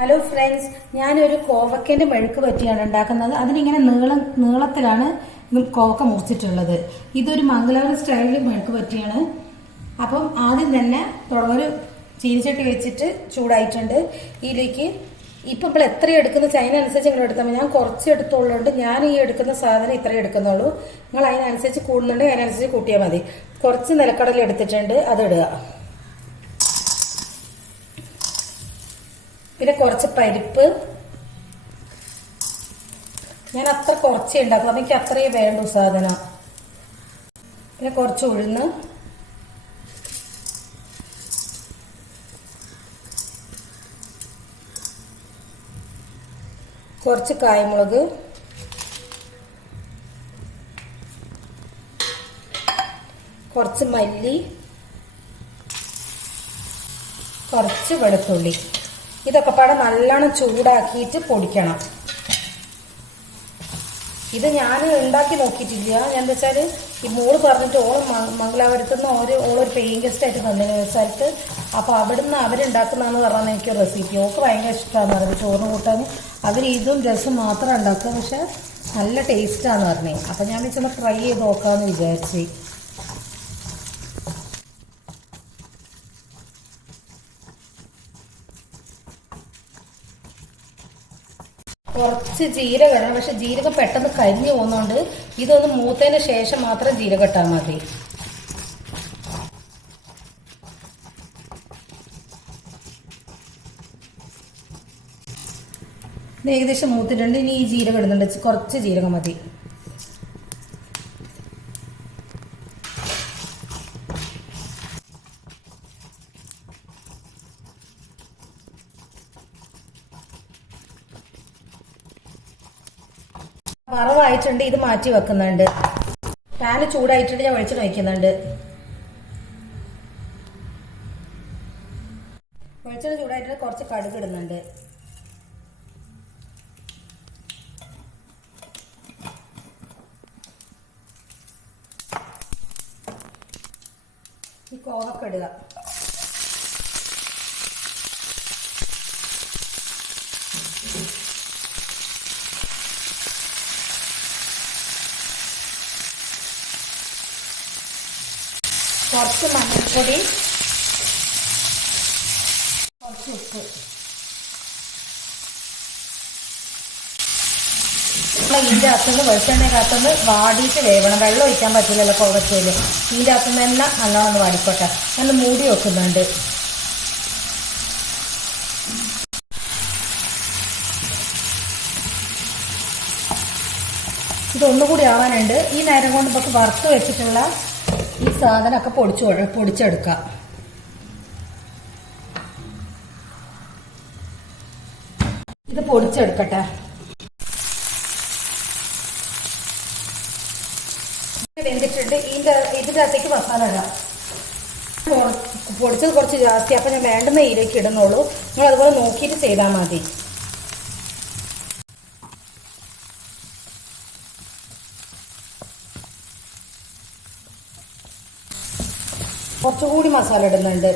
Hello friends, ഞാനൊരു കോവക്കേൻ്റെ മെഴുക്ക് പറ്റിയാണ് ഉണ്ടാക്കുന്നത്. അതിനിങ്ങനെ നീളത്തിലാണ് കോവക്ക മുറിച്ചിട്ടുള്ളത്. ഇതൊരു മംഗലാപുരം സ്റ്റൈലിൽ മെഴുക്ക് പറ്റിയാണ്. അപ്പം ആദ്യം തന്നെ ഒരു ചീനിച്ചട്ടി വെച്ചിട്ട് ചൂടായിട്ടുണ്ട്. ഇതിലേക്ക് ഇപ്പം നമ്മൾ എത്ര എടുക്കുന്ന ചൈന അനുസരിച്ച് നിങ്ങൾ എടുത്താൽ മതി. ഞാൻ കുറച്ച് എടുത്തുള്ളതുകൊണ്ട് ഞാൻ ഈ എടുക്കുന്ന സാധനം ഇത്രയും എടുക്കുന്നുള്ളൂ. നിങ്ങൾ അതിനനുസരിച്ച് കൂടുന്നുണ്ടെങ്കിൽ അതിനനുസരിച്ച് കൂട്ടിയാൽ മതി. കുറച്ച് നിലക്കടല എടുത്തിട്ടുണ്ട്, അതിടുക. പിന്നെ കുറച്ച് പരിപ്പ്, ഞാൻ അത്ര കുറച്ചേ ഉണ്ടാക്കും, അതെനിക്ക് അത്രയേ വേണ്ടൂ സാധനം. പിന്നെ കുറച്ച് ഉഴുന്ന്, കുറച്ച് കായമുളക്, കുറച്ച് മല്ലി, കുറച്ച് വെളുത്തുള്ളി. ഇതൊക്കെ പാടെ നല്ലോണം ചൂടാക്കിയിട്ട് പൊടിക്കണം. ഇത് ഞാൻ ഉണ്ടാക്കി നോക്കിയിട്ടില്ല. ഞാൻ എന്താ വെച്ചാൽ ഈ മോള് പറഞ്ഞിട്ട് മംഗലാപുരത്തുനിന്ന് ഓളൊരു പേയിങ് ഗസ്റ്റ് ആയിട്ട് തന്നതിന് സ്ഥലത്ത്. അപ്പോൾ അവിടുന്ന് അവരുണ്ടാക്കുന്നതെന്ന് പറഞ്ഞാൽ എനിക്ക് റെസിപ്പി ഓൾക്ക് ഭയങ്കര ഇഷ്ടമാണെന്ന് പറഞ്ഞത്. ചോറിന് കൂട്ടാൻ അവർ ഇതും രസം മാത്രം ഉണ്ടാക്കുക, പക്ഷെ നല്ല ടേസ്റ്റാന്ന് പറഞ്ഞത്. അപ്പം ഞാൻ വെച്ചൊന്ന് ട്രൈ ചെയ്ത് നോക്കാമെന്ന് വിചാരിച്ച്. കുറച്ച് ജീരകം ഇടണം, പക്ഷെ ജീരകം പെട്ടെന്ന് കരിഞ്ഞു പോകുന്നതുകൊണ്ട് ഇതൊന്ന് മൂത്തതിന് ശേഷം മാത്രം ജീരകം ഇട്ടാൽ മതി. ഇത് ഏകദേശം മൂത്തിട്ടുണ്ട്. ഇനി ഈ ജീരകം ഇടുന്നുണ്ട്, കുറച്ച് ജീരകം മതി. വറവായിട്ടുണ്ട്, ഇത് മാറ്റി വെക്കുന്നുണ്ട്. പാന് ചൂടായിട്ടുണ്ട്, ഞാൻ വെളിച്ചെണ്ണ വയ്ക്കുന്നുണ്ട്. വെളിച്ചെണ്ണ ചൂടായിട്ട് കുറച്ച് കടുക് ഇടുന്നുണ്ട്. ഈ കോവക്ക ഇടുക. കുറച്ച് മഞ്ഞൾപ്പൊടി, കുറച്ച് ഉപ്പ്. ഇതിൻ്റെ അകത്തുനിന്ന് വെളിച്ചെണ്ണയുടെ അകത്തുനിന്ന് വാടിയിട്ട് വേവണം. വെള്ളം ഒഴിക്കാൻ പറ്റില്ലല്ലോ കോവക്കയിൽ. ഇതിൻ്റെ അകത്തുനിന്ന് തന്നെ നല്ലോണം ഒന്ന് വാടിക്കോട്ടെ. നല്ല മൂടി വെക്കുന്നുണ്ട്. ഇതൊന്നുകൂടി ആവാനുണ്ട്. ഈ നേരം കൊണ്ട് നമുക്ക് വറുത്ത് വെച്ചിട്ടുള്ള ഈ സാധനമൊക്കെ പൊടിച്ചെടുക്കാം. ഇത് പൊടിച്ചെടുക്കട്ടെ. വെന്തിട്ടുണ്ട്. ഇതിൻ്റെ അകത്തേക്ക് മസാല ഇടാം. പൊടിച്ചത് കുറച്ച് ജാസ്തി, അപ്പം ഞാൻ വേണ്ടുന്ന ഇതിലേക്ക് ഇടുന്നുള്ളൂ. നിങ്ങൾ അതുപോലെ നോക്കിയിട്ട് ചെയ്താൽ മതി. കുറച്ചുകൂടി മസാല ഇടുന്നുണ്ട്.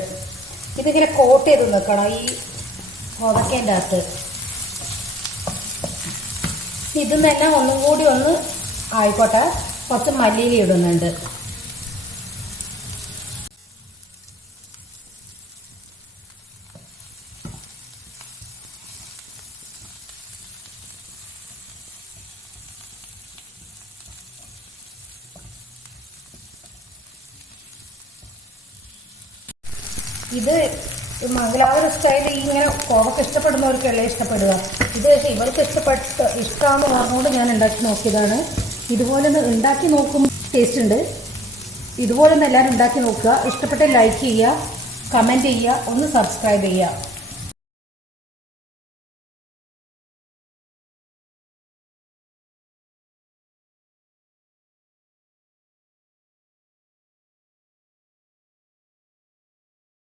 ഇതിങ്ങനെ കോട്ട് ചെയ്ത് നിൽക്കണം ഈ കോവക്കേൻ്റെ അകത്ത്. ഇതും തന്നെ ഒന്നും കൂടി ഒന്ന് ആയിക്കോട്ടെ. കുറച്ച് മല്ലിയില ഇടുന്നുണ്ട്. ഇത് മംഗലാപുരം സ്റ്റൈലിൽ ഇങ്ങനെ കോവക്ക ഇഷ്ടപ്പെടുന്നവർക്കല്ലേ ഇഷ്ടപ്പെടുക. ഇത് ഇവർക്ക് ഇഷ്ടമാണെന്ന് പറഞ്ഞുകൊണ്ട് ഞാൻ ഉണ്ടാക്കി നോക്കിയതാണ്. ഇതുപോലെ ഒന്ന് ഉണ്ടാക്കി നോക്കും, ടേസ്റ്റ് ഉണ്ട്. ഇതുപോലെ ഒന്ന് എല്ലാവരും ഉണ്ടാക്കി നോക്കുക. ഇഷ്ടപ്പെട്ട ലൈക്ക് ചെയ്യുക, കമൻറ്റ് ചെയ്യുക, ഒന്ന് സബ്സ്ക്രൈബ് ചെയ്യുക.